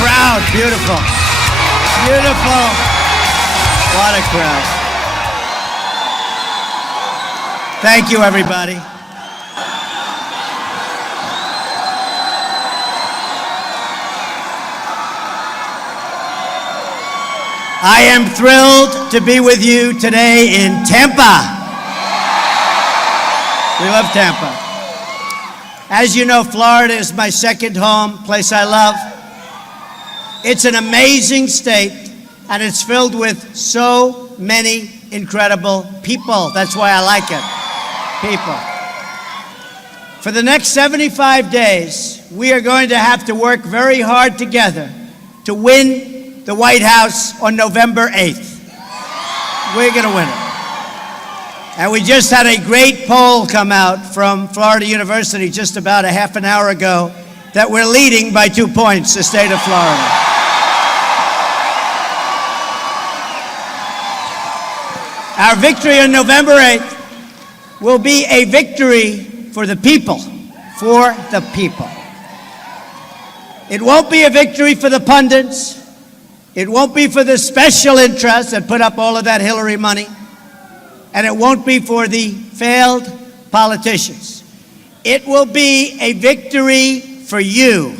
crowd. Beautiful. Beautiful. What a crowd. Thank you, everybody. I am thrilled to be with you today in Tampa. We love Tampa. As you know, Florida is my second home, place I love. It's an amazing state, and it's filled with so many incredible people. That's why I like it. People. For the next 75 days, we are going to have to work very hard together to win the White House on November 8th. We're going to win it. And we just had a great poll come out from Florida University just about a half an hour ago that we're leading by 2 points, the state of Florida. Our victory on November 8th will be a victory for the people, for the people. It won't be a victory for the pundits. It won't be for the special interests that put up all of that Hillary money. And it won't be for the failed politicians. It will be a victory for you.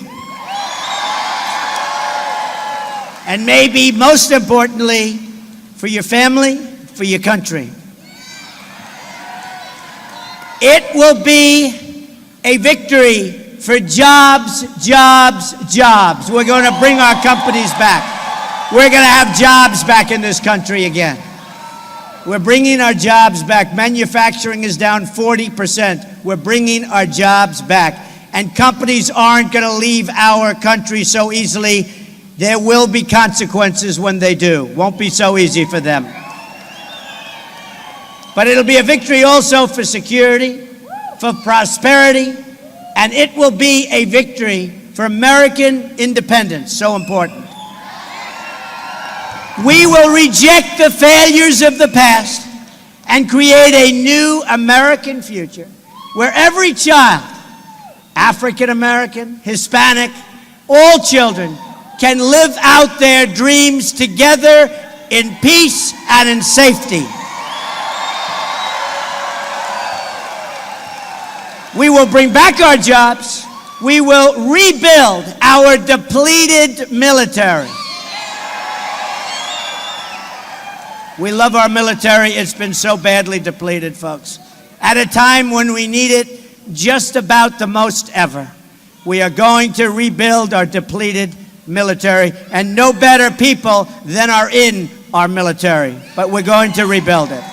And maybe most importantly, for your family, for your country. It will be a victory for jobs, jobs, jobs. We're going to bring our companies back. We're going to have jobs back in this country again. We're bringing our jobs back. Manufacturing is down 40%. We're bringing our jobs back. And companies aren't going to leave our country so easily. There will be consequences when they do. Won't be so easy for them. But it'll be a victory also for security, for prosperity, and it will be a victory for American independence, so important. We will reject the failures of the past and create a new American future where every child, African American, Hispanic, all children, can live out their dreams together in peace and in safety. We will bring back our jobs. We will rebuild our depleted military. We love our military. It's been so badly depleted, folks. At a time when we need it just about the most ever. We are going to rebuild our depleted military, and no better people than are in our military. But we're going to rebuild it.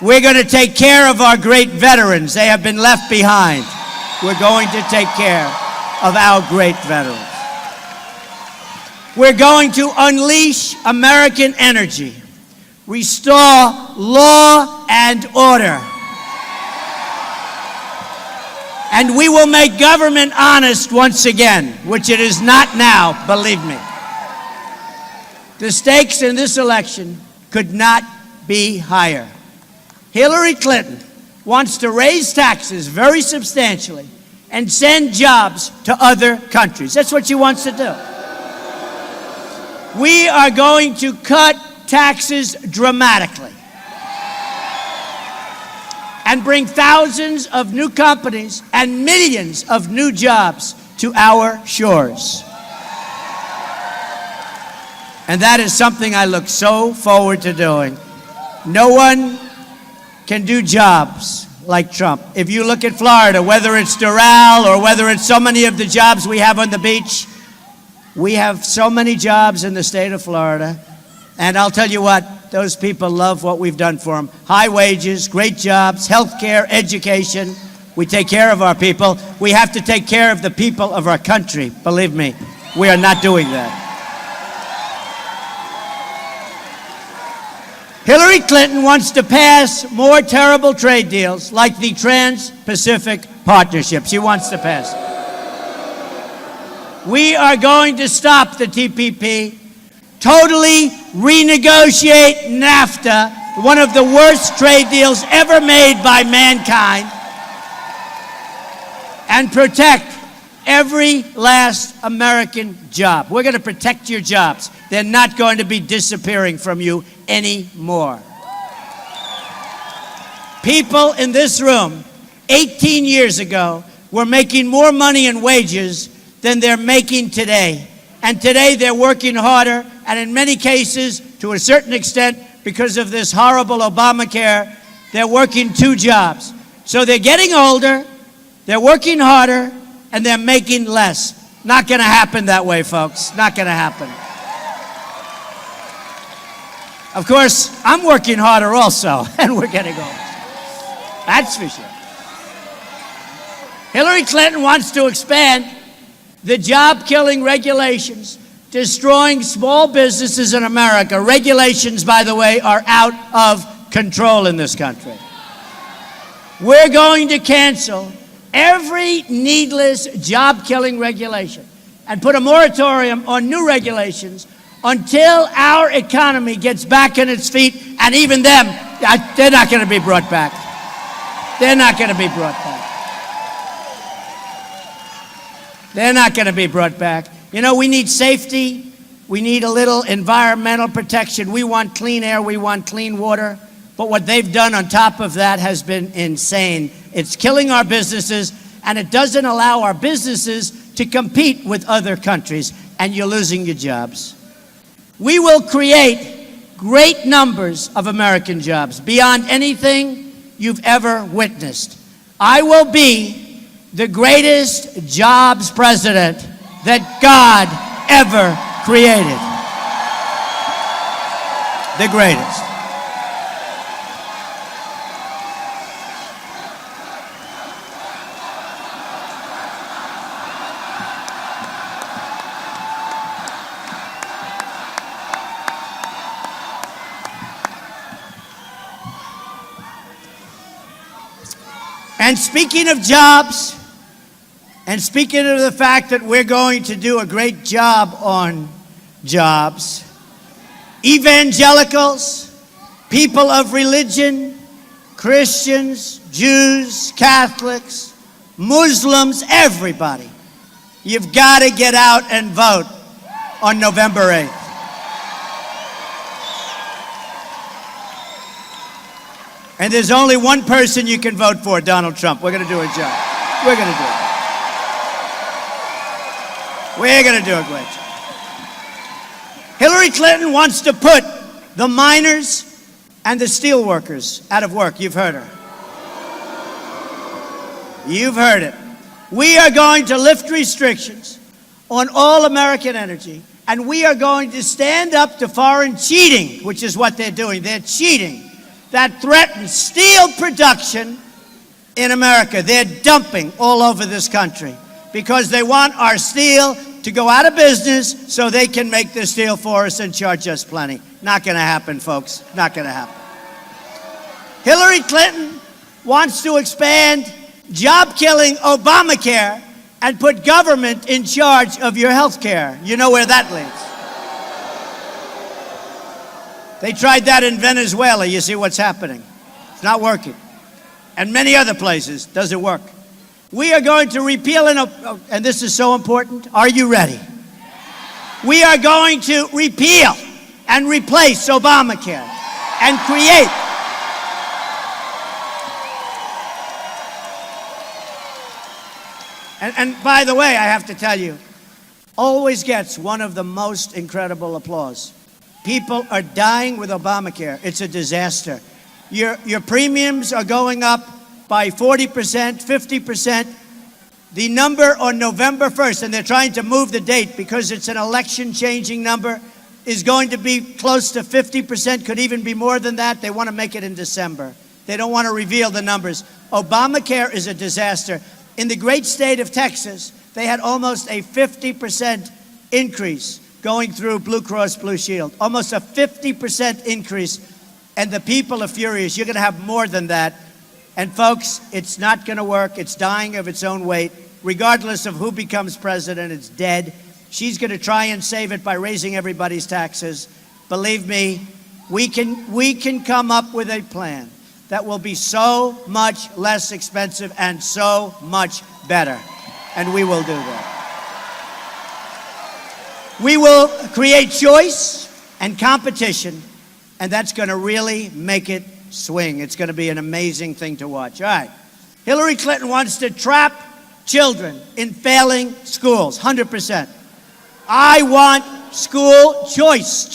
We're going to take care of our great veterans. They have been left behind. We're going to take care of our great veterans. We're going to unleash American energy, restore law and order. And we will make government honest once again, which it is not now, believe me. The stakes in this election could not be higher. Hillary Clinton wants to raise taxes very substantially and send jobs to other countries. That's what she wants to do. We are going to cut taxes dramatically and bring thousands of new companies and millions of new jobs to our shores. And that is something I look so forward to doing. No one can do jobs like Trump. If you look at Florida, whether it's Doral or whether it's so many of the jobs we have on the beach, we have so many jobs in the state of Florida. And I'll tell you what, those people love what we've done for them. High wages, great jobs, health care, education. We take care of our people. We have to take care of the people of our country. Believe me, we are not doing that. Hillary Clinton wants to pass more terrible trade deals like the Trans-Pacific Partnership. She wants to pass it. We are going to stop the TPP, totally renegotiate NAFTA, one of the worst trade deals ever made by mankind, and protect every last American job. We're going to protect your jobs. They're not going to be disappearing from you anymore. People in this room 18 years ago were making more money in wages than they're making today. And today they're working harder, and in many cases, to a certain extent, because of this horrible Obamacare, they're working 2 jobs. So they're getting older, they're working harder, and they're making less. Not going to happen that way, folks. Not going to happen. Of course, I'm working harder also, and we're getting older. That's for sure. Hillary Clinton wants to expand the job-killing regulations, destroying small businesses in America. Regulations, by the way, are out of control in this country. We're going to cancel every needless job-killing regulation and put a moratorium on new regulations until our economy gets back on its feet, and even them, they're not going to be brought back. They're not going to be brought back. They're not going to be brought back. You know, we need safety. We need a little environmental protection. We want clean air. We want clean water. But what they've done on top of that has been insane. It's killing our businesses, and it doesn't allow our businesses to compete with other countries, and you're losing your jobs. We will create great numbers of American jobs beyond anything you've ever witnessed. I will be the greatest jobs president that God ever created. The greatest. And speaking of jobs, and speaking of the fact that we're going to do a great job on jobs, evangelicals, people of religion, Christians, Jews, Catholics, Muslims, everybody, you've got to get out and vote on November 8th. And there's only one person you can vote for, Donald Trump. We're going to do a job. We're going to do it. We're going to do a great job. Hillary Clinton wants to put the miners and the steel workers out of work. You've heard her. You've heard it. We are going to lift restrictions on all American energy, and we are going to stand up to foreign cheating, which is what they're doing. They're cheating. That threatens steel production in America. They're dumping all over this country because they want our steel to go out of business so they can make the steel for us and charge us plenty. Not going to happen, folks. Not going to happen. Hillary Clinton wants to expand job-killing Obamacare and put government in charge of your health care. You know where that leads. They tried that in Venezuela. You see what's happening. It's not working. And many other places, doesn't work. We are going to repeal, and this is so important. Are you ready? We are going to repeal and replace Obamacare and create and by the way, I have to tell you, always gets one of the most incredible applause. People are dying with Obamacare. It's a disaster. Your premiums are going up by 40%, 50%. The number on November 1st, and they're trying to move the date because it's an election-changing number, is going to be close to 50%, could even be more than that. They want to make it in December. They don't want to reveal the numbers. Obamacare is a disaster. In the great state of Texas, they had almost a 50% increase going through Blue Cross Blue Shield, almost a 50% increase, and the people are furious. You're going to have more than that. And folks, it's not going to work. It's dying of its own weight. Regardless of who becomes president, it's dead. She's going to try and save it by raising everybody's taxes. Believe me, we can come up with a plan that will be so much less expensive and so much better. and we will do that. We will create choice and competition, and that's going to really make it swing. It's going to be an amazing thing to watch. All right. Hillary Clinton wants to trap children in failing schools, 100%. I want school choice.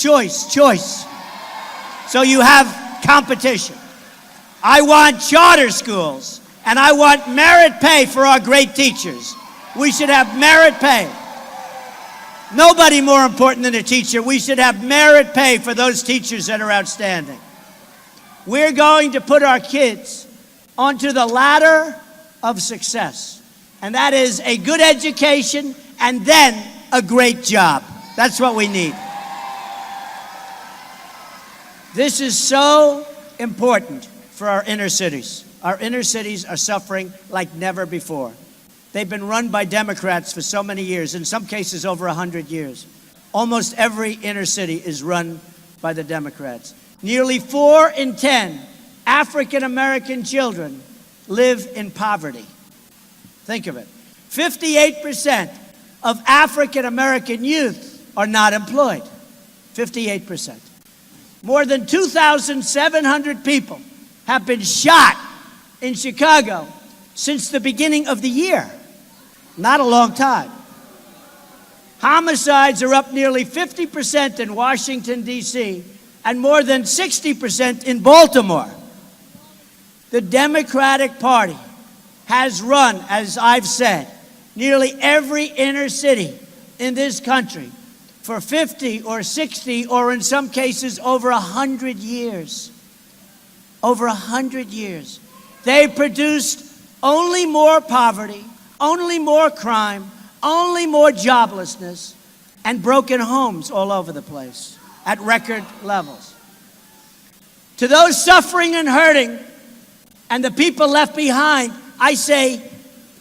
So you have competition. I want charter schools, and I want merit pay for our great teachers. We should have merit pay. Nobody more important than a teacher. We should have merit pay for those teachers that are outstanding. We're going to put our kids onto the ladder of success, and that is a good education and then a great job. That's what we need. This is so important for our inner cities. Our inner cities are suffering like never before. They've been run by Democrats for so many years, in some cases over 100 years. Almost every inner city is run by the Democrats. Nearly 4 in 10 African-American children live in poverty. Think of it. 58% of African-American youth are not employed. 58%. More than 2,700 people have been shot in Chicago since the beginning of the year. Not a long time. Homicides are up nearly 50% in Washington, D.C., and more than 60% in Baltimore. The Democratic Party has run, as I've said, nearly every inner city in this country for 50 or 60 or in some cases over 100 years. Over 100 years. They produced only more poverty, only more crime, only more joblessness, and broken homes all over the place at record levels. To those suffering and hurting and the people left behind, I say,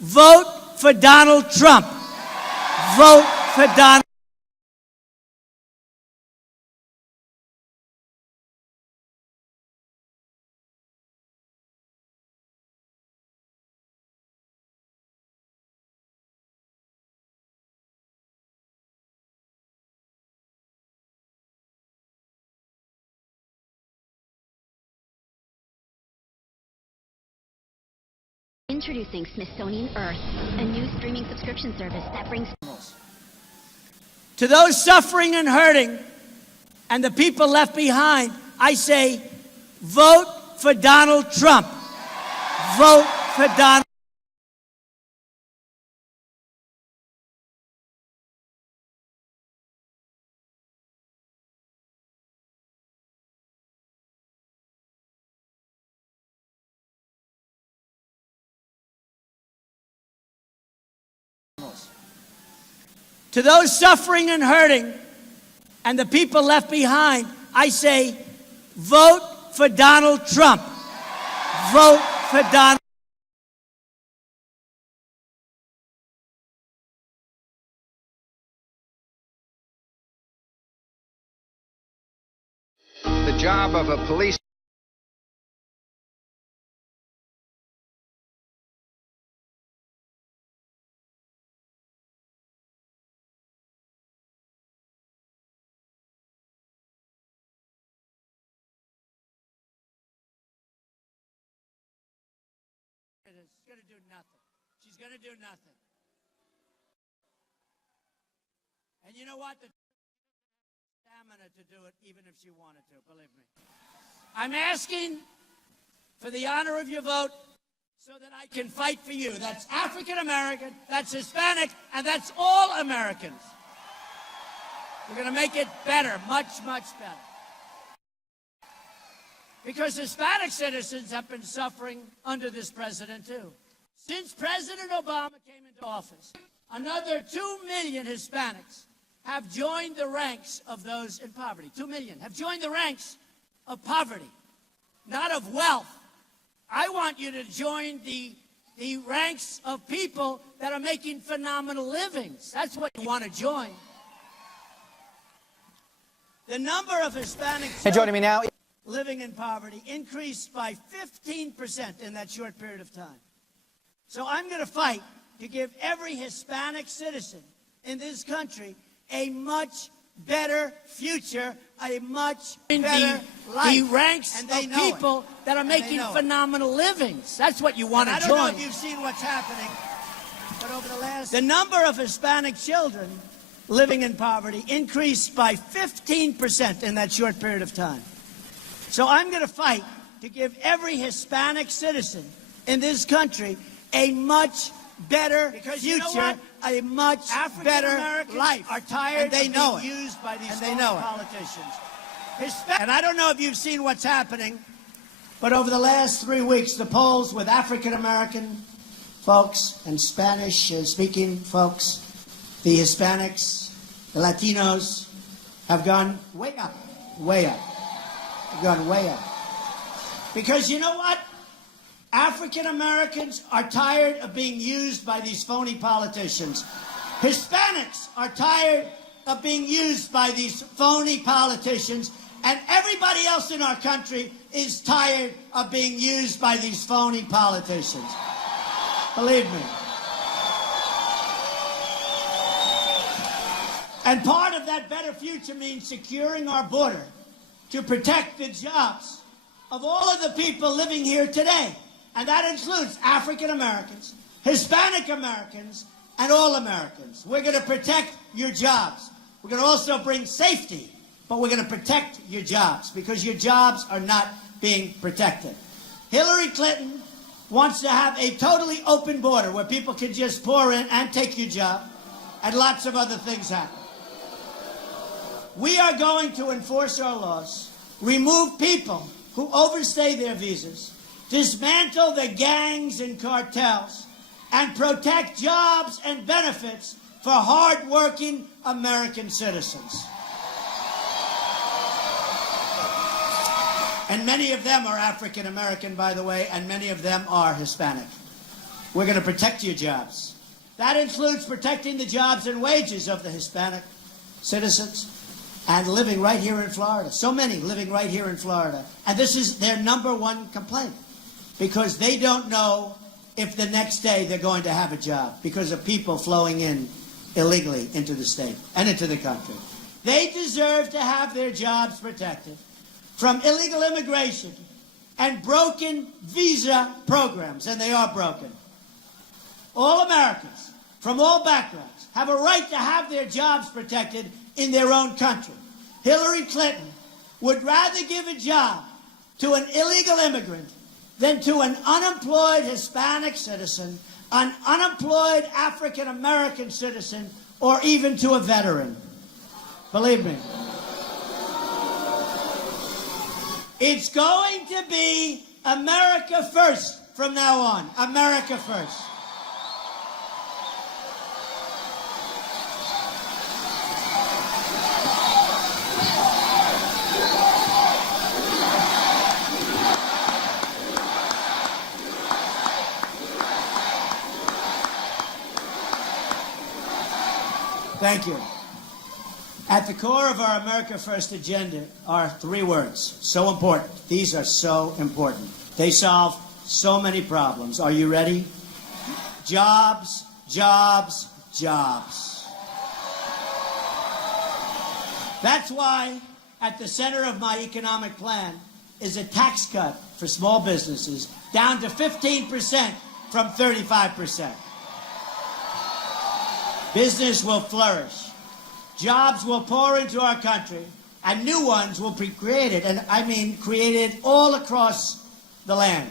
vote for Donald Trump. Vote for Donald. Introducing Smithsonian Earth, a new streaming subscription service that brings... To those suffering and hurting and the people left behind, I say, vote for Donald Trump. Vote for Donald. To those suffering and hurting and the people left behind, I say, vote for Donald Trump. Vote for Donald. The job of a police It's going to do nothing. She's going to do nothing. And you know what? The stamina to do it, even if she wanted to, believe me. I'm asking for the honor of your vote so that I can fight for you. That's African American, that's Hispanic, and that's all Americans. We're going to make it better, much, much better. Because Hispanic citizens have been suffering under this president, too. Since President Obama came into office, another 2 million Hispanics have joined the ranks of those in poverty. 2 million have joined the ranks of poverty, not of wealth. I want you to join the ranks of people that are making phenomenal livings. That's what you want to join. The number of Hispanics... And joining me now... living in poverty increased by 15% in that short period of time. So I'm going to fight to give every Hispanic citizen in this country a much better future, a much better life. The ranks and of people that are making phenomenal livings. That's what you want to join. I don't know if you've seen what's happening, but over the number of Hispanic children living in poverty increased by 15% in that short period of time. So I'm going to fight to give every Hispanic citizen in this country a much better future, you know what? A much better life. Are tired and they know it. Used by these politicians. And I don't know if you've seen what's happening, but over the last 3 weeks, the polls with African American folks and Spanish-speaking folks, the Hispanics, the Latinos, have gone way up, way up. Have gone way up. Because you know what? African Americans are tired of being used by these phony politicians. Hispanics are tired of being used by these phony politicians. And everybody else in our country is tired of being used by these phony politicians. Believe me. And part of that better future means securing our border to protect the jobs of all of the people living here today. And that includes African Americans, Hispanic Americans, and all Americans. We're going to protect your jobs. We're going to also bring safety, but we're going to protect your jobs because your jobs are not being protected. Hillary Clinton wants to have a totally open border where people can just pour in and take your job, and lots of other things happen. We are going to enforce our laws, remove people who overstay their visas, dismantle the gangs and cartels, and protect jobs and benefits for hard-working American citizens. And many of them are African American, by the way, and many of them are Hispanic. We're going to protect your jobs. That includes protecting the jobs and wages of the Hispanic citizens and living right here in Florida. So many living right here in Florida. And this is their number one complaint, because they don't know if the next day they're going to have a job because of people flowing in illegally into the state and into the country. They deserve to have their jobs protected from illegal immigration and broken visa programs, and they are broken. All Americans from all backgrounds have a right to have their jobs protected in their own country. Hillary Clinton would rather give a job to an illegal immigrant than to an unemployed Hispanic citizen, an unemployed African American citizen, or even to a veteran. Believe me. It's going to be America first from now on. America first. Thank you. At the core of our America First agenda are 3 words, so important. These are so important. They solve so many problems. Are you ready? Jobs, jobs, jobs. That's why at the center of my economic plan is a tax cut for small businesses down to 15% from 35%. Business will flourish. Jobs will pour into our country, and new ones will be created, and I mean created all across the land.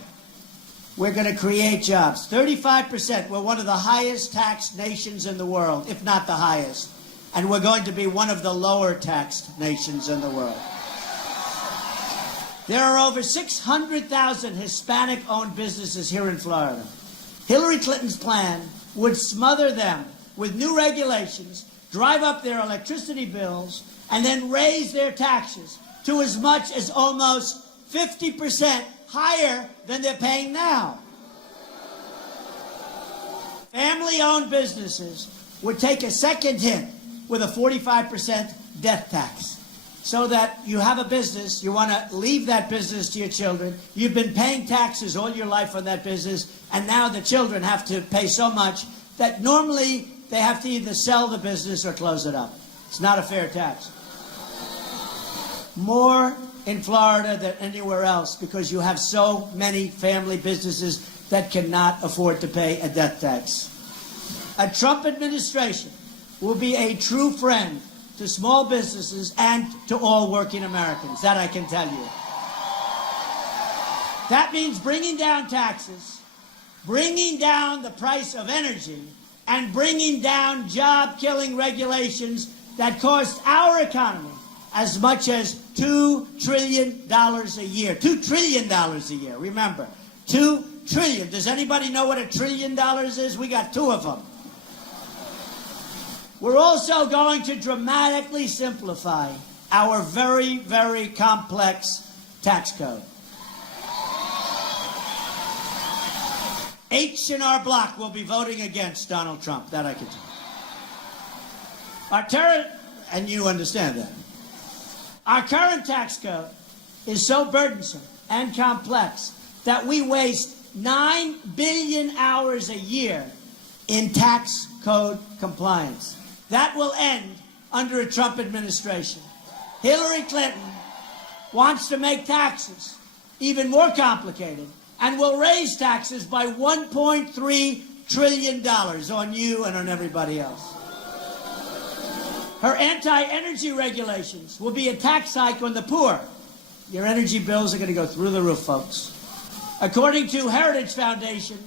We're going to create jobs. 35%. We're one of the highest taxed nations in the world, if not the highest. And we're going to be one of the lower taxed nations in the world. There are over 600,000 Hispanic-owned businesses here in Florida. Hillary Clinton's plan would smother them with new regulations, drive up their electricity bills, and then raise their taxes to as much as almost 50% higher than they're paying now. Family-owned businesses would take a second hit with a 45% death tax. So that you have a business, you want to leave that business to your children, you've been paying taxes all your life on that business, and now the children have to pay so much that normally they have to either sell the business or close it up. It's not a fair tax. More in Florida than anywhere else because you have so many family businesses that cannot afford to pay a death tax. A Trump administration will be a true friend to small businesses and to all working Americans. That I can tell you. That means bringing down taxes, bringing down the price of energy, and bringing down job-killing regulations that cost our economy as much as $2 trillion a year. $2 trillion a year, remember. $2 trillion. Does anybody know what $1 trillion is? We got two of them. We're also going to dramatically simplify our very, very complex tax code. H in our block will be voting against Donald Trump. That I can tell you. Our current, and you understand that. Our current tax code is so burdensome and complex that we waste 9 billion hours a year in tax code compliance. That will end under a Trump administration. Hillary Clinton wants to make taxes even more complicated and will raise taxes by $1.3 trillion on you and on everybody else. Her anti-energy regulations will be a tax hike on the poor. Your energy bills are going to go through the roof, folks. According to Heritage Foundation,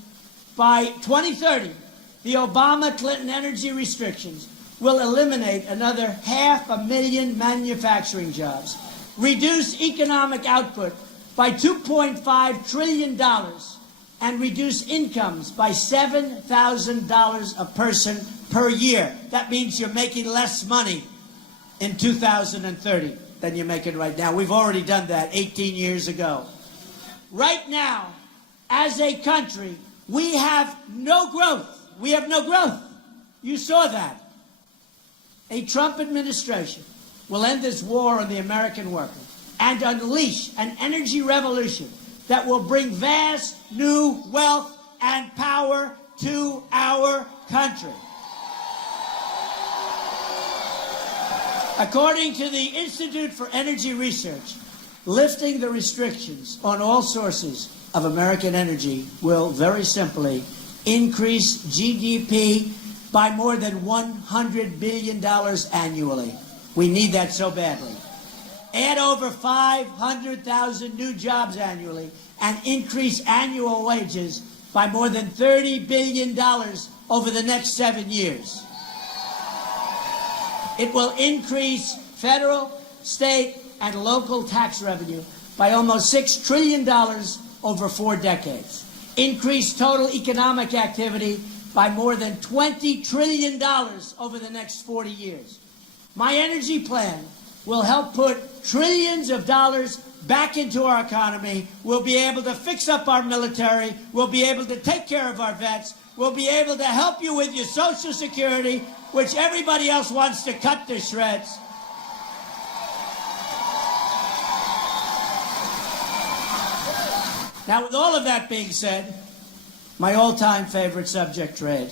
by 2030, the Obama-Clinton energy restrictions will eliminate another 500,000 manufacturing jobs, reduce economic output by $2.5 trillion, and reduce incomes by $7,000 a person per year. That means you're making less money in 2030 than you're making right now. We've already done that 18 years ago. Right now, as a country, we have no growth. We have no growth. You saw that. A Trump administration will end this war on the American worker and unleash an energy revolution that will bring vast new wealth and power to our country. According to the Institute for Energy Research, lifting the restrictions on all sources of American energy will very simply increase GDP by more than $100 billion annually. We need that so badly. Add over 500,000 new jobs annually and increase annual wages by more than $30 billion over the next 7 years. It will increase federal, state, and local tax revenue by almost $6 trillion over 4 decades. Increase total economic activity by more than $20 trillion over the next 40 years. My energy plan will help put trillions of dollars back into our economy. We'll be able to fix up our military. We'll be able to take care of our vets. We'll be able to help you with your Social Security, which everybody else wants to cut to shreds. Now, with all of that being said, my all-time favorite subject, trade.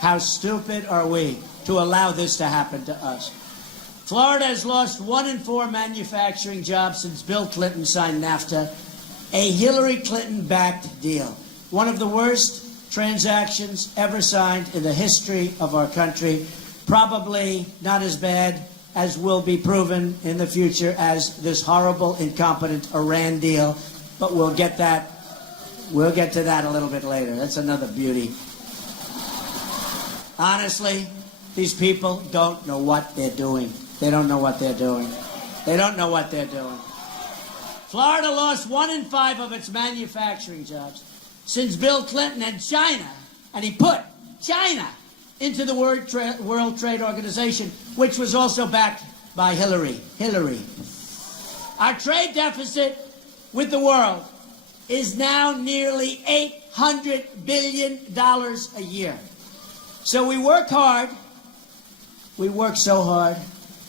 How stupid are we to allow this to happen to us? Florida has lost 1 in 4 manufacturing jobs since Bill Clinton signed NAFTA, a Hillary Clinton-backed deal. One of the worst transactions ever signed in the history of our country. Probably not as bad as will be proven in the future as this horrible, incompetent Iran deal. But we'll get that. We'll get to that a little bit later. That's another beauty. Honestly, these people don't know what they're doing. They don't know what they're doing. They don't know what they're doing. Florida lost 1 in 5 of its manufacturing jobs since Bill Clinton and China, and he put China into the World Trade Organization, which was also backed by Hillary. Our trade deficit with the world is now nearly $800 billion a year. So we work hard. We work so hard.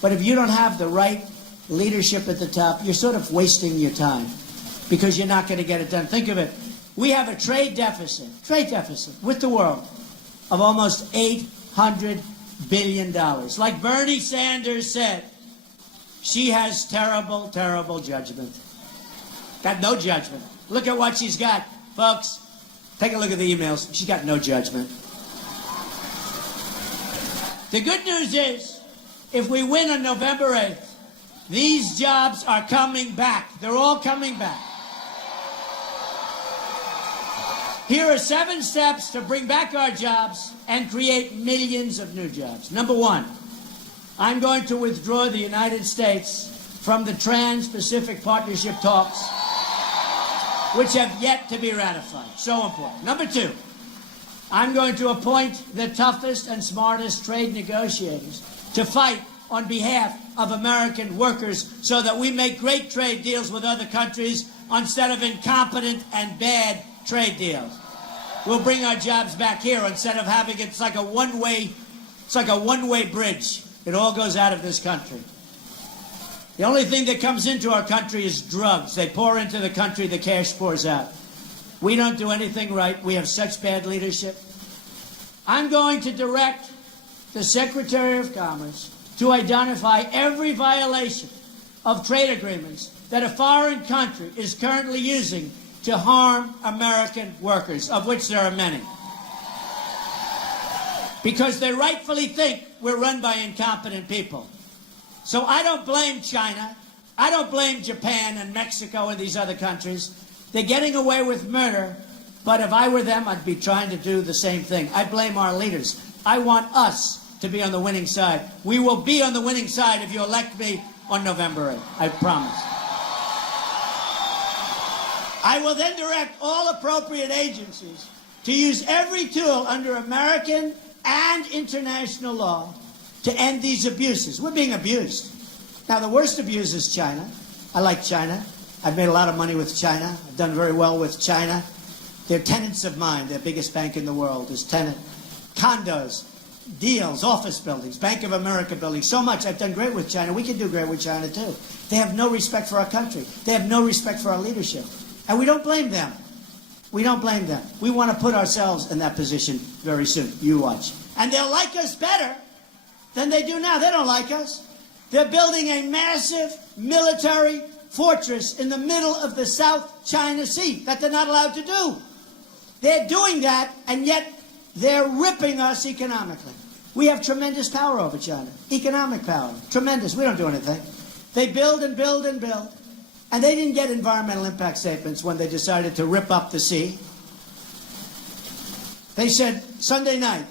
But if you don't have the right leadership at the top, you're sort of wasting your time because you're not going to get it done. Think of it. We have a trade deficit with the world of almost $800 billion. Like Bernie Sanders said, she has terrible, terrible judgment. Got no judgment. Look at what she's got. Folks, take a look at the emails. She's got no judgment. The good news is, if we win on November 8th, these jobs are coming back. They're all coming back. Here are 7 steps to bring back our jobs and create millions of new jobs. Number 1, I'm going to withdraw the United States from the Trans-Pacific Partnership talks, which have yet to be ratified. So important. Number 2, I'm going to appoint the toughest and smartest trade negotiators to fight on behalf of American workers so that we make great trade deals with other countries instead of incompetent and bad trade deals. We'll bring our jobs back here instead of having it's like a one-way bridge. It all goes out of this country. The only thing that comes into our country is drugs. They pour into the country, the cash pours out. We don't do anything right. We have such bad leadership. I'm going to direct the Secretary of Commerce to identify every violation of trade agreements that a foreign country is currently using to harm American workers, of which there are many. Because they rightfully think we're run by incompetent people. So I don't blame China. I don't blame Japan and Mexico and these other countries. They're getting away with murder, but if I were them, I'd be trying to do the same thing. I blame our leaders. I want us to be on the winning side. We will be on the winning side if you elect me on November 8th. I promise. I will then direct all appropriate agencies to use every tool under American and international law to end these abuses. We're being abused. Now, the worst abuse is China. I like China. I've made a lot of money with China. I've done very well with China. They're tenants of mine. Their biggest bank in the world is tenant. Condos, deals, office buildings, Bank of America buildings, so much. I've done great with China. We can do great with China, too. They have no respect for our country. They have no respect for our leadership. And we don't blame them. We don't blame them. We want to put ourselves in that position very soon. You watch. And they'll like us better than they do now. They don't like us. They're building a massive military fortress in the middle of the South China Sea that they're not allowed to do. They're doing that, and yet they're ripping us economically. We have tremendous power over China. Economic power. Tremendous. We don't do anything. They build and build and build. And they didn't get environmental impact statements when they decided to rip up the sea. They said, Sunday night,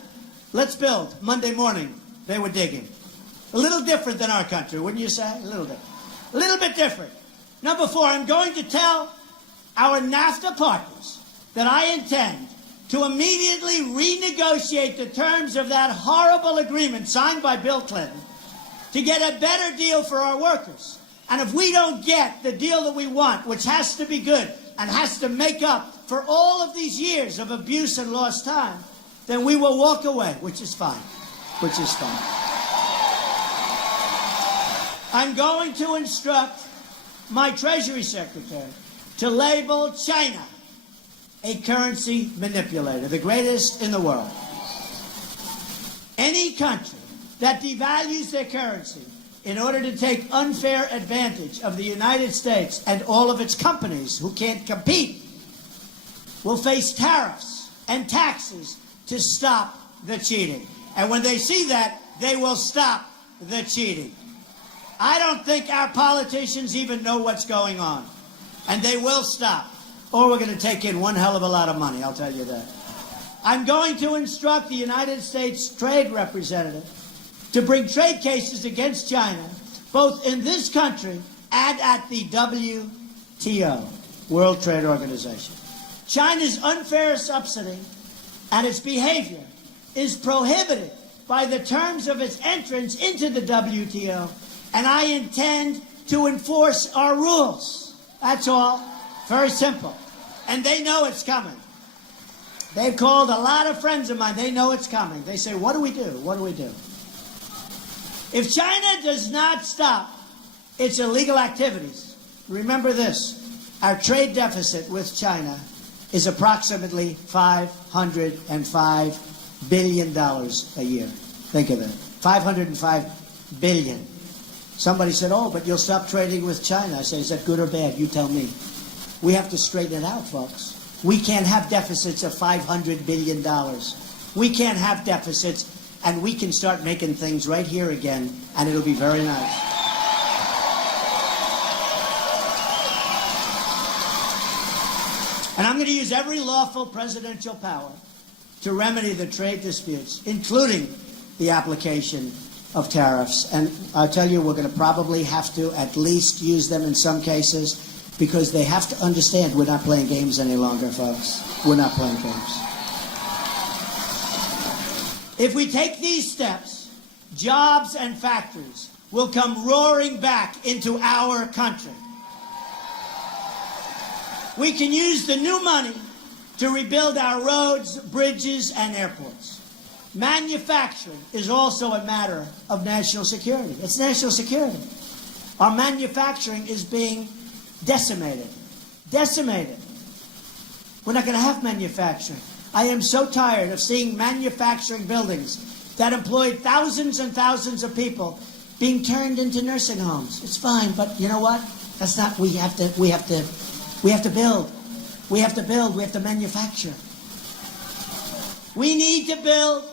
let's build. Monday morning, they were digging. A little different than our country, wouldn't you say? A little bit. A little bit different. Number 4, I'm going to tell our NAFTA partners that I intend to immediately renegotiate the terms of that horrible agreement signed by Bill Clinton to get a better deal for our workers. And if we don't get the deal that we want, which has to be good and has to make up for all of these years of abuse and lost time, then we will walk away, which is fine. Which is fine. I'm going to instruct my Treasury Secretary to label China a currency manipulator, the greatest in the world. Any country that devalues their currency in order to take unfair advantage of the United States and all of its companies who can't compete will face tariffs and taxes to stop the cheating. And when they see that, they will stop the cheating. I don't think our politicians even know what's going on. And they will stop. Or we're going to take in one hell of a lot of money, I'll tell you that. I'm going to instruct the United States Trade Representative to bring trade cases against China, both in this country and at the WTO, World Trade Organization. China's unfair subsidy and its behavior is prohibited by the terms of its entrance into the WTO, and I intend to enforce our rules. That's all. Very simple. And they know it's coming. They've called a lot of friends of mine. They know it's coming. They say, what do we do? What do we do? If China does not stop its illegal activities, remember this, our trade deficit with China is approximately $505 billion a year. Think of that. 505 billion. Somebody said, oh, but you'll stop trading with China. I say, is that good or bad? You tell me. We have to straighten it out, folks. We can't have deficits of $500 billion. We can't have deficits, and we can start making things right here again, and it'll be very nice. And I'm going to use every lawful presidential power to remedy the trade disputes, including the application of tariffs. And I'll tell you, we're going to probably have to at least use them in some cases, because they have to understand we're not playing games any longer, folks. We're not playing games. If we take these steps, jobs and factories will come roaring back into our country. We can use the new money to rebuild our roads, bridges, and airports. Manufacturing is also a matter of national security. It's national security. Our manufacturing is being decimated. Decimated. We're not going to have manufacturing. I am so tired of seeing manufacturing buildings that employed thousands and thousands of people being turned into nursing homes. It's fine, but you know what? That's not. We have to build. We have to build. We have to manufacture. We need to build,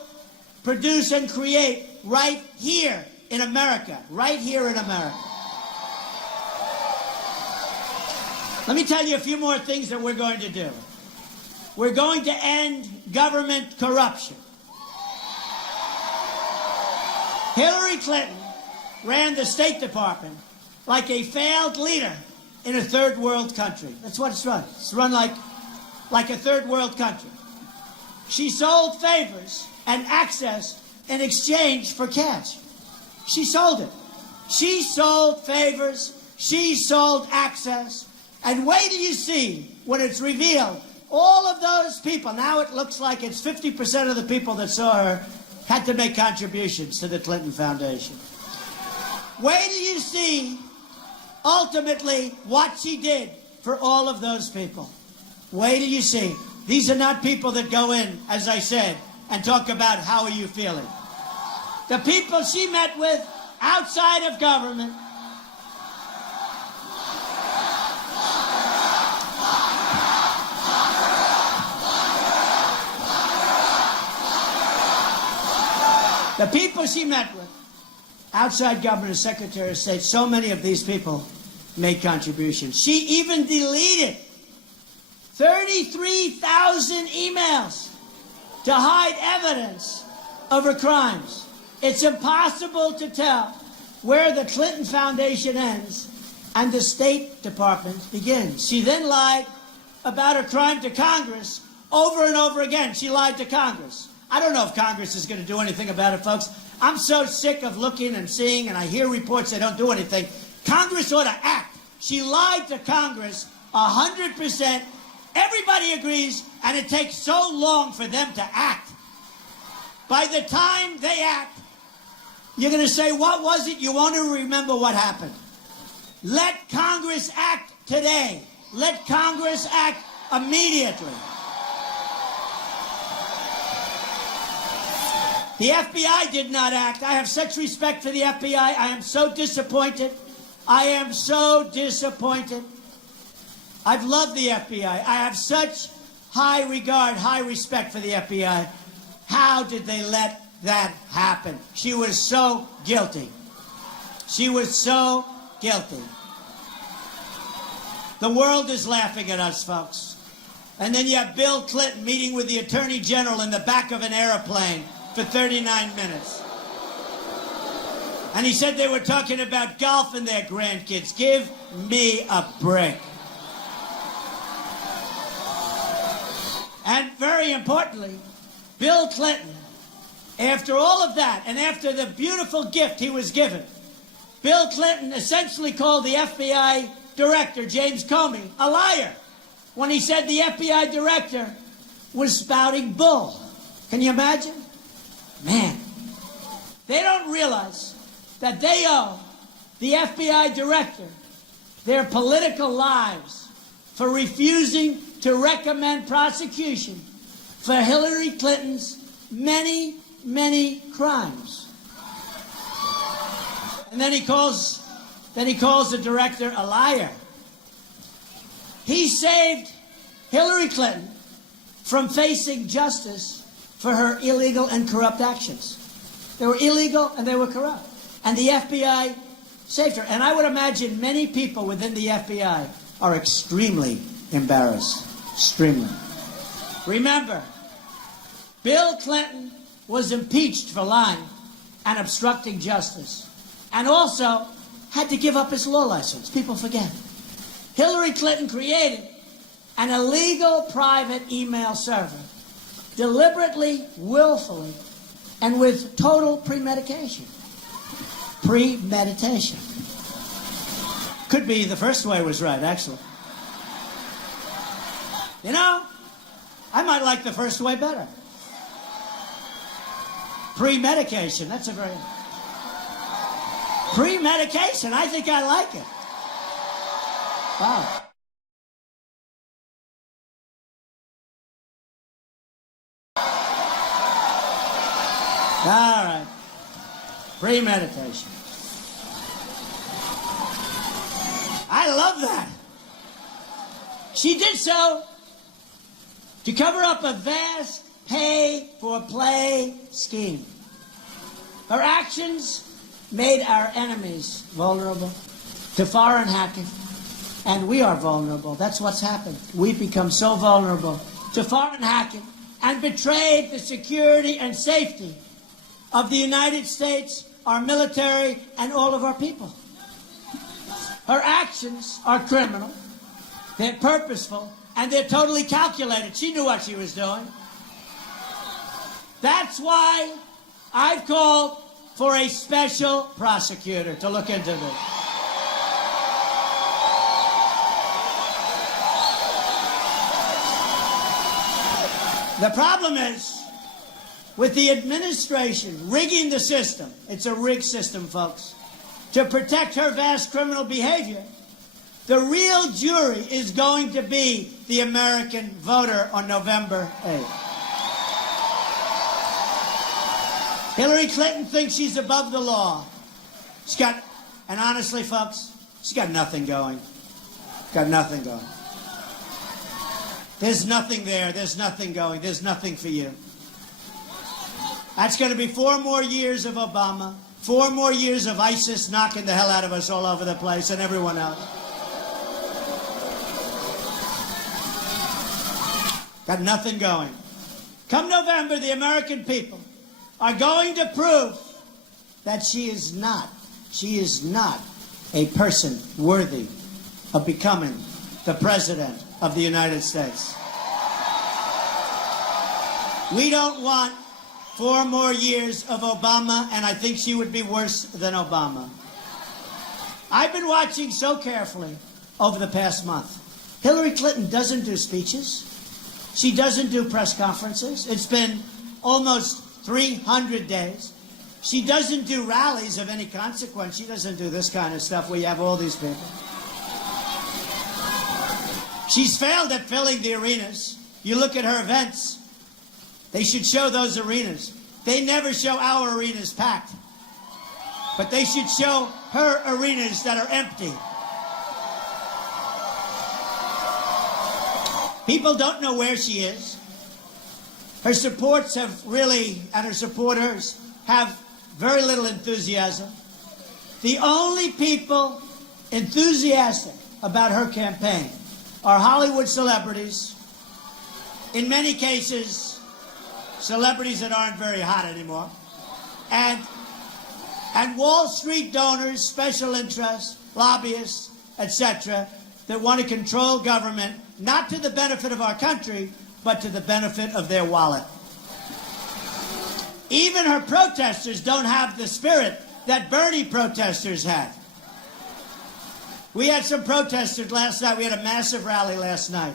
produce, and create right here in America. Right here in America. Let me tell you a few more things that we're going to do. We're going to end government corruption. Hillary Clinton ran the State Department like a failed leader in a third world country. That's what it's run. It's run like a third world country. She sold favors and access in exchange for cash. She sold it. She sold favors. She sold access. And wait till you see when it's revealed, all of those people, now it looks like it's 50% of the people that saw her had to make contributions to the Clinton Foundation. Wait till you see ultimately what she did for all of those people. Wait till you see. These are not people that go in, as I said, and talk about how are you feeling. The people she met with outside of government, the people she met with outside government as Secretary of State, so many of these people made contributions. She even deleted 33,000 emails to hide evidence of her crimes. It's impossible to tell where the Clinton Foundation ends and the State Department begins. She then lied about her crime to Congress over and over again. She lied to Congress. I don't know if Congress is going to do anything about it, folks. I'm so sick of looking and seeing, and I hear reports they don't do anything. Congress ought to act. She lied to Congress 100%. Everybody agrees, and it takes so long for them to act. By the time they act, you're going to say, what was it? You won't even remember what happened. Let Congress act today. Let Congress act immediately. The FBI did not act. I have such respect for the FBI. I am so disappointed. I am so disappointed. I've loved the FBI. I have such high regard, high respect for the FBI. How did they let that happen? She was so guilty. She was so guilty. The world is laughing at us, folks. And then you have Bill Clinton meeting with the Attorney General in the back of an airplane for 39 minutes. And he said they were talking about golf and their grandkids. Give me a break. And very importantly, Bill Clinton, after all of that, and after the beautiful gift he was given, Bill Clinton essentially called the FBI director, James Comey, a liar when he said the FBI director was spouting bull. Can you imagine? Man, they don't realize that they owe the FBI director their political lives for refusing to recommend prosecution for Hillary Clinton's many, many crimes. And then he calls the director a liar. He saved Hillary Clinton from facing justice for her illegal and corrupt actions. They were illegal and they were corrupt. And the FBI saved her. And I would imagine many people within the FBI are extremely embarrassed. Extremely. Remember, Bill Clinton was impeached for lying and obstructing justice, and also had to give up his law license. People forget. Hillary Clinton created an illegal private email server, deliberately, willfully, and with total premeditation. Premeditation. Could be the first way was right, actually. You know, I might like the first way better. Pre-medication, that's a very... Pre-medication, I think I like it. Wow. All right. Premeditation. I love that. She did so to cover up a vast pay-for-play scheme. Her actions made our enemies vulnerable to foreign hacking, and we are vulnerable. That's what's happened. We've become so vulnerable to foreign hacking and betrayed the security and safety of the United States, our military, and all of our people. Her actions are criminal, they're purposeful, and they're totally calculated. She knew what she was doing. That's why I've called for a special prosecutor to look into this. The problem is, with the administration rigging the system, it's a rigged system, folks, to protect her vast criminal behavior, the real jury is going to be the American voter on November 8th. Hillary Clinton thinks she's above the law. She's got, and honestly, folks, she's got nothing going. Got nothing going. There's nothing there. There's nothing going. There's nothing for you. That's going to be 4 more years of Obama, 4 more years of ISIS knocking the hell out of us all over the place and everyone else. Got nothing going. Come November, the American people are going to prove that she is not a person worthy of becoming the President of the United States. We don't want 4 more years of Obama, and I think she would be worse than Obama. I've been watching so carefully over the past month. Hillary Clinton doesn't do speeches. She doesn't do press conferences. It's been almost 300 days. She doesn't do rallies of any consequence. She doesn't do this kind of stuff where you have all these people. She's failed at filling the arenas. You look at her events. They should show those arenas. They never show our arenas packed. But they should show her arenas that are empty. People don't know where she is. Her supports have really, and her supporters have very little enthusiasm. The only people enthusiastic about her campaign are Hollywood celebrities, in many cases, celebrities that aren't very hot anymore, and Wall Street donors, special interests, lobbyists, etc., that want to control government, not to the benefit of our country, but to the benefit of their wallet. Even her protesters don't have the spirit that Bernie protesters had. We had some protesters last night. We had a massive rally last night.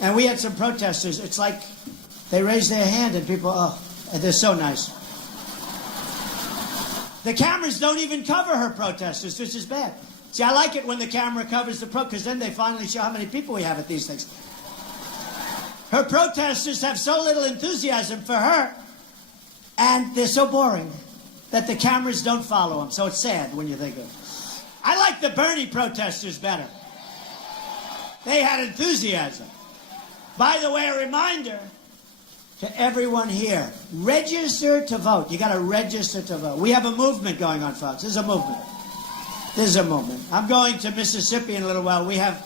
And we had some protesters. It's like they raise their hand and people, oh, and they're so nice. The cameras don't even cover her protesters, which is bad. See, I like it when the camera covers the because then they finally show how many people we have at these things. Her protesters have so little enthusiasm for her And they're so boring that the cameras don't follow them. So it's sad when you think of it. I like the Bernie protesters better. They had enthusiasm. By the way, a reminder to everyone here, register to vote. You got to register to vote. We have a movement going on, folks. This is a movement. This is a movement. I'm going to Mississippi in a little while. We have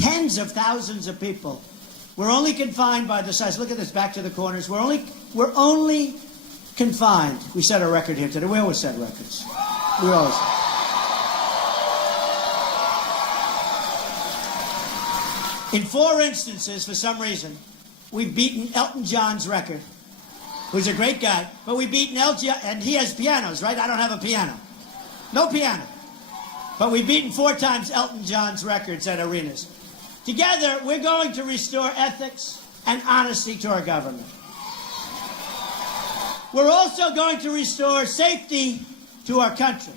tens of thousands of people. We're only confined by the size. Look at this, back to the corners. We're only confined. We set a record here today. We always set records. We always. In 4 instances, for some reason, we've beaten Elton John's record, who's a great guy, but we've beaten Elton, and he has pianos, right? I don't have a piano. No piano. But we've beaten 4 times Elton John's records at arenas. Together, we're going to restore ethics and honesty to our government. We're also going to restore safety to our country.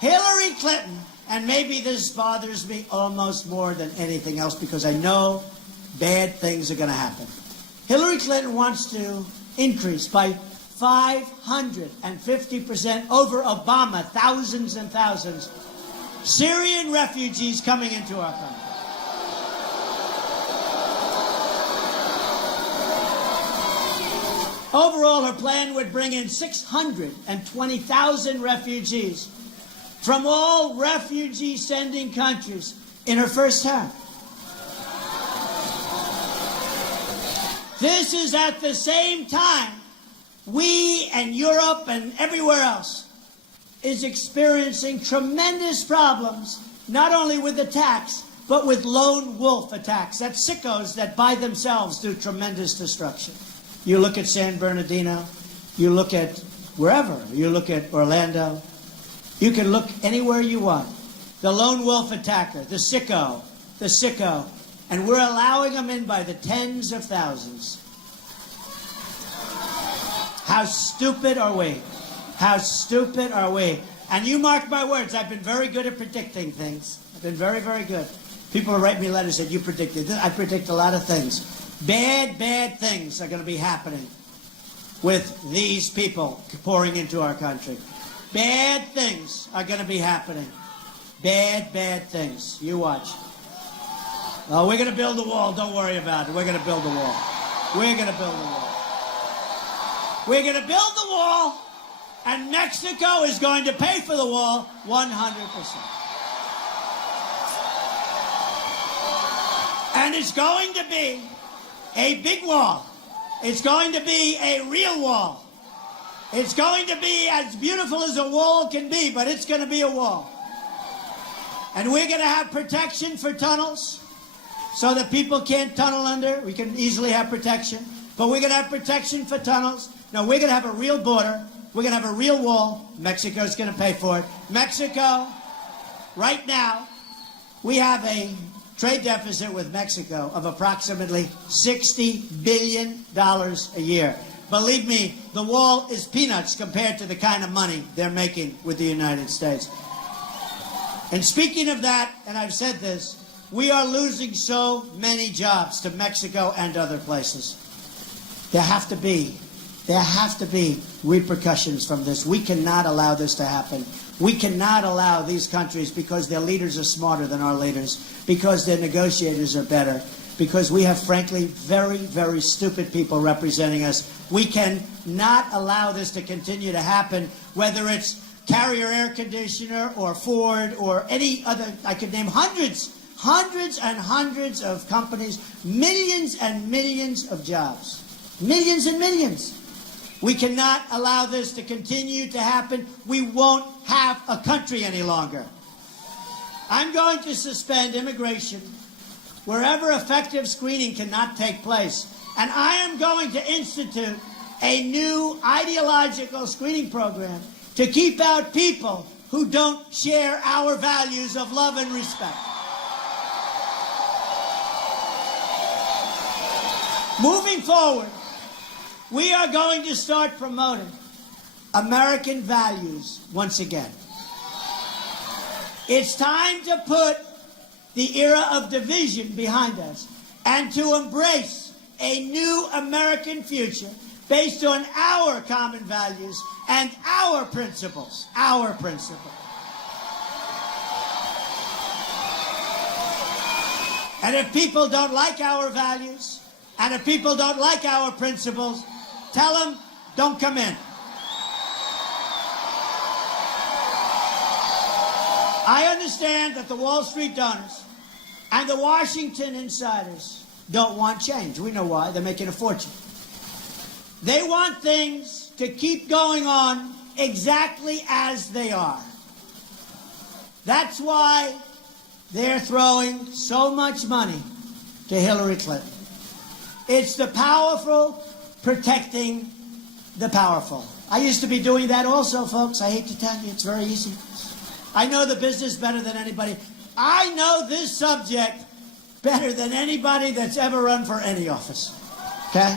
Hillary Clinton, and maybe this bothers me almost more than anything else because I know bad things are going to happen. Hillary Clinton wants to increase by 550% over Obama, thousands and thousands, Syrian refugees coming into our country. Overall, her plan would bring in 620,000 refugees from all refugee-sending countries in her first term. This is at the same time we and Europe and everywhere else is experiencing tremendous problems, not only with attacks, but with lone wolf attacks. That's sickos that by themselves do tremendous destruction. You look at San Bernardino, you look at wherever, you look at Orlando, you can look anywhere you want. The lone wolf attacker, the sicko, and we're allowing them in by the tens of thousands. How stupid are we? How stupid are we? And you mark my words, I've been very good at predicting things. I've been very, very good. People write me letters that you predicted. I predict a lot of things. Bad things are going to be happening with these people pouring into our country. Bad things are going to be happening. Bad things. You watch. Oh, we're going to build a wall. Don't worry about it. We're going to build a wall. We're going to build a wall. We're going to build the wall, and Mexico is going to pay for the wall 100%. And it's going to be a big wall. It's going to be a real wall. It's going to be as beautiful as a wall can be, but it's going to be a wall. And we're going to have protection for tunnels so that people can't tunnel under. We can easily have protection. But we're going to have protection for tunnels. No, we're going to have a real border. We're going to have a real wall. Mexico's going to pay for it. Mexico, right now, we have a trade deficit with Mexico of approximately $60 billion a year. Believe me, the wall is peanuts compared to the kind of money they're making with the United States. And speaking of that, and I've said this, we are losing so many jobs to Mexico and other places. There have to be repercussions from this. We cannot allow this to happen. We cannot allow these countries, because their leaders are smarter than our leaders, because their negotiators are better, because we have, frankly, very, very stupid people representing us. We cannot allow this to continue to happen, whether it's Carrier Air Conditioner or Ford or any other. I could name hundreds and hundreds of companies, millions and millions of jobs. Millions and millions. We cannot allow this to continue to happen. We won't have a country any longer. I'm going to suspend immigration wherever effective screening cannot take place. And I am going to institute a new ideological screening program to keep out people who don't share our values of love and respect. Moving forward, we are going to start promoting American values once again. It's time to put the era of division behind us and to embrace a new American future based on our common values and our principles. Our principles. And if people don't like our values, and if people don't like our principles, tell them, don't come in. I understand that the Wall Street donors and the Washington insiders don't want change. We know why. They're making a fortune. They want things to keep going on exactly as they are. That's why they're throwing so much money to Hillary Clinton. It's the powerful protecting the powerful. I used to be doing that also, folks. I hate to tell you, it's very easy. I know the business better than anybody. I know this subject better than anybody that's ever run for any office. Okay?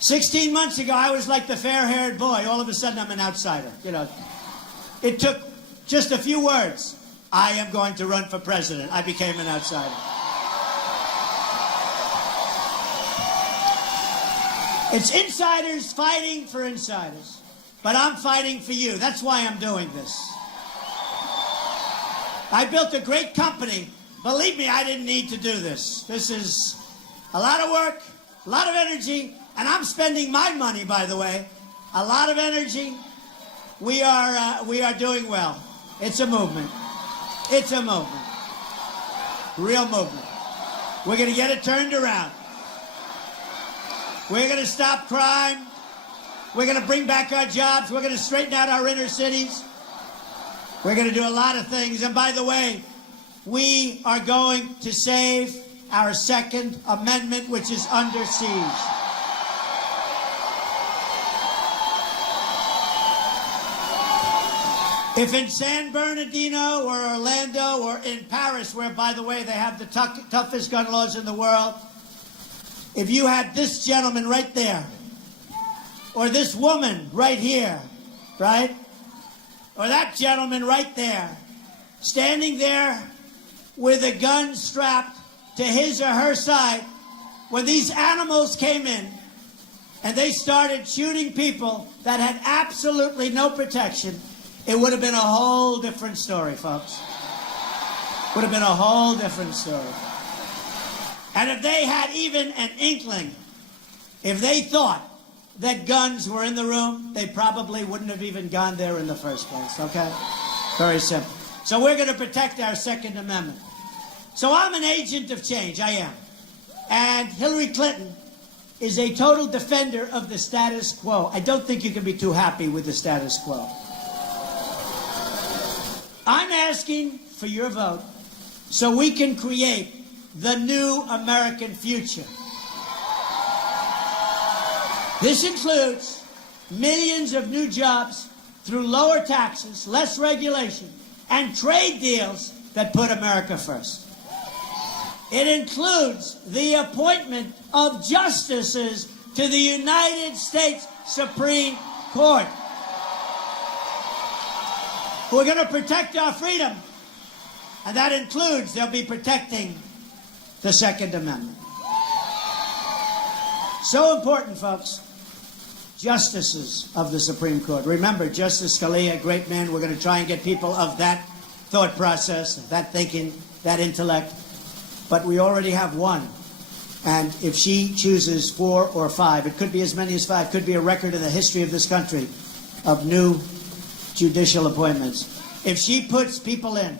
16 months ago, I was like the fair-haired boy. All of a sudden, I'm an outsider. You know, it took just a few words. I am going to run for president. I became an outsider. It's insiders fighting for insiders. But I'm fighting for you. That's why I'm doing this. I built a great company. Believe me, I didn't need to do this. This is a lot of work, a lot of energy, and I'm spending my money, by the way. A lot of energy. We are doing well. It's a movement. It's a movement. Real movement. We're going to get it turned around. We're going to stop crime. We're going to bring back our jobs. We're going to straighten out our inner cities. We're going to do a lot of things. And by the way, we are going to save our Second Amendment, which is under siege. If in San Bernardino or Orlando or in Paris, where, by the way, they have the toughest gun laws in the world, if you had this gentleman right there, or this woman right here, right? Or that gentleman right there, standing there with a gun strapped to his or her side, when these animals came in and they started shooting people that had absolutely no protection, it would have been a whole different story, folks. Would have been a whole different story. And if they had even an inkling, if they thought that guns were in the room, they probably wouldn't have even gone there in the first place, okay? Very simple. So we're going to protect our Second Amendment. So I'm an agent of change, I am. And Hillary Clinton is a total defender of the status quo. I don't think you can be too happy with the status quo. I'm asking for your vote so we can create the new American future. This includes millions of new jobs through lower taxes, less regulation, and trade deals that put America first. It includes the appointment of justices to the United States Supreme Court. We're going to protect our freedom, and that includes they'll be protecting the Second Amendment. So important, folks. Justices of the Supreme Court. Remember, Justice Scalia, great man. We're going to try and get people of that thought process, that thinking, that intellect. But we already have one. And if she chooses 4 or 5, it could be as many as 5, could be a record in the history of this country of new judicial appointments. If she puts people in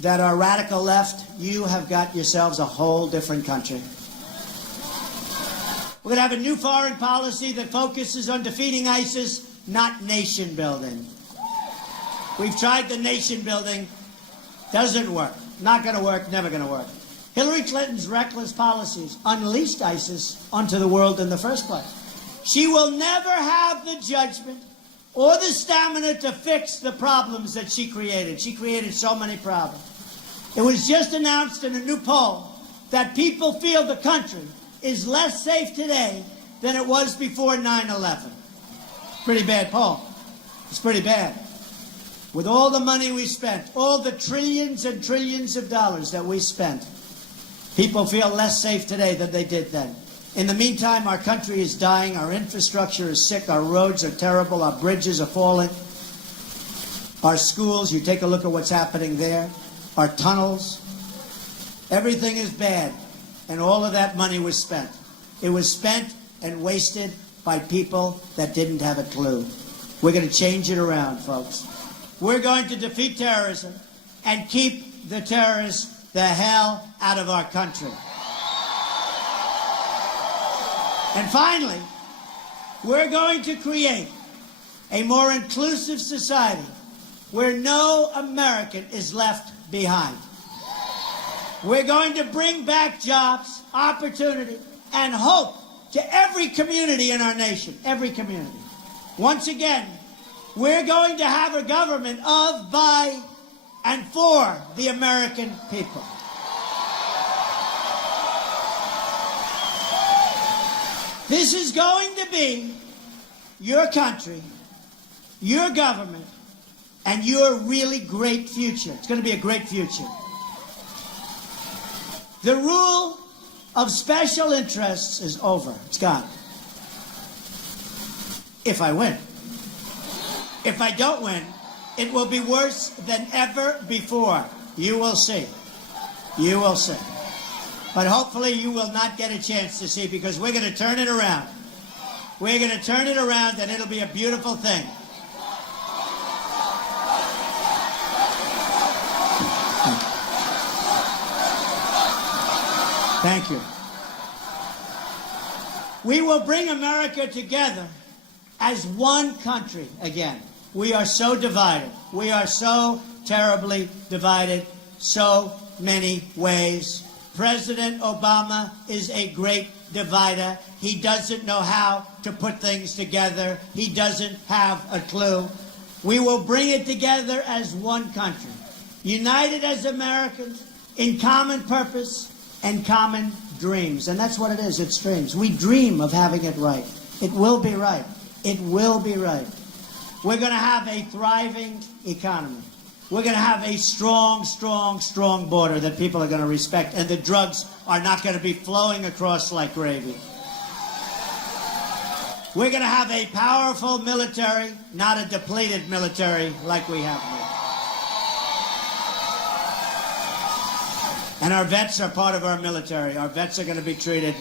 that are radical left, you have got yourselves a whole different country. We're going to have a new foreign policy that focuses on defeating ISIS, not nation building. We've tried the nation building. Doesn't work. Not going to work. Never going to work. Hillary Clinton's reckless policies unleashed ISIS onto the world in the first place. She will never have the judgment or the stamina to fix the problems that she created. She created so many problems. It was just announced in a new poll that people feel the country is less safe today than it was before 9/11. Pretty bad poll. It's pretty bad. With all the money we spent, all the trillions and trillions of dollars that we spent, people feel less safe today than they did then. In the meantime, our country is dying, our infrastructure is sick, our roads are terrible, our bridges are falling, our schools, you take a look at what's happening there, our tunnels, everything is bad, and all of that money was spent. It was spent and wasted by people that didn't have a clue. We're going to change it around, folks. We're going to defeat terrorism and keep the terrorists the hell out of our country. And finally, we're going to create a more inclusive society where no American is left behind. We're going to bring back jobs, opportunity, and hope to every community in our nation, every community. Once again, we're going to have a government of, by, and for the American people. This is going to be your country, your government, and your really great future. It's going to be a great future. The rule of special interests is over. It's gone. If I win. If I don't win, it will be worse than ever before. You will see. You will see. But hopefully you will not get a chance to see, because we're going to turn it around. We're going to turn it around, and it'll be a beautiful thing. Thank you. We will bring America together as one country again. We are so divided. We are so terribly divided, so many ways. President Obama is a great divider. He doesn't know how to put things together. He doesn't have a clue. We will bring it together as one country, united as Americans in common purpose and common dreams. And that's what it is. It's dreams. We dream of having it right. It will be right. It will be right. We're going to have a thriving economy. We're going to have a strong, strong, strong border that people are going to respect, and the drugs are not going to be flowing across like gravy. We're going to have a powerful military, not a depleted military like we have here. And our vets are part of our military. Our vets are going to be treated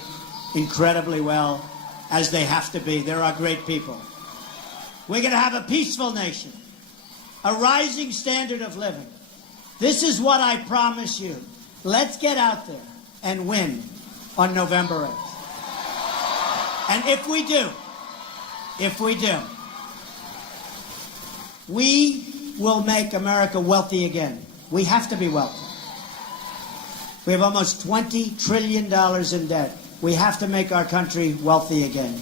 incredibly well, as they have to be. They're our great people. We're going to have a peaceful nation, a rising standard of living. This is what I promise you. Let's get out there and win on November 8th. And if we do, we will make America wealthy again. We have to be wealthy. We have almost $20 trillion in debt. We have to make our country wealthy again.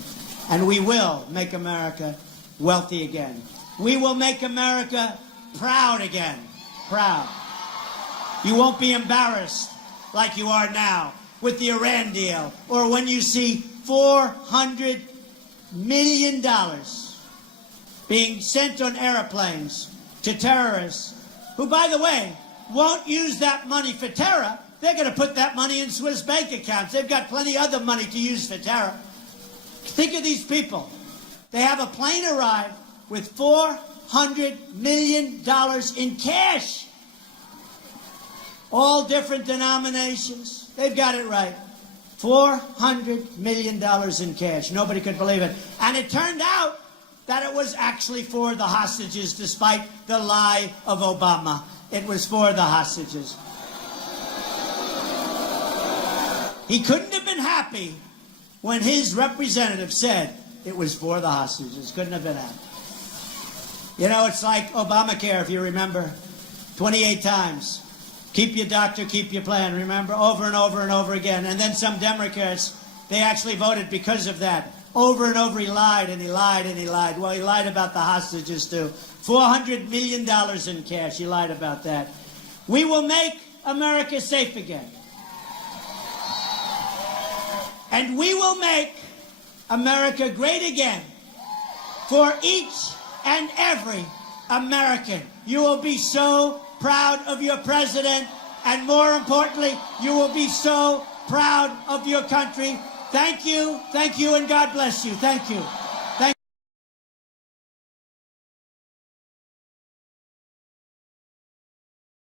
And we will make America wealthy again. We will make America proud again. Proud. You won't be embarrassed like you are now with the Iran deal, or when you see $400 million being sent on airplanes to terrorists who, by the way, won't use that money for terror. They're going to put that money in Swiss bank accounts. They've got plenty of other money to use for terror. Think of these people. They have a plane arrive with $400 million in cash. All different denominations. They've got it right. $400 million in cash. Nobody could believe it. And it turned out that it was actually for the hostages, despite the lie of Obama. It was for the hostages. He couldn't have been happy when his representative said it was for the hostages. Couldn't have been happy. You know, it's like Obamacare, if you remember, 28 times. Keep your doctor, keep your plan, remember? Over and over and over again. And then some Democrats, they actually voted because of that. Over and over he lied and he lied and he lied. Well, he lied about the hostages too. $400 million in cash, he lied about that. We will make America safe again. And we will make America great again for each and every American. You will be so proud of your president, and more importantly, you will be so proud of your country. Thank you, and God bless you. Thank you.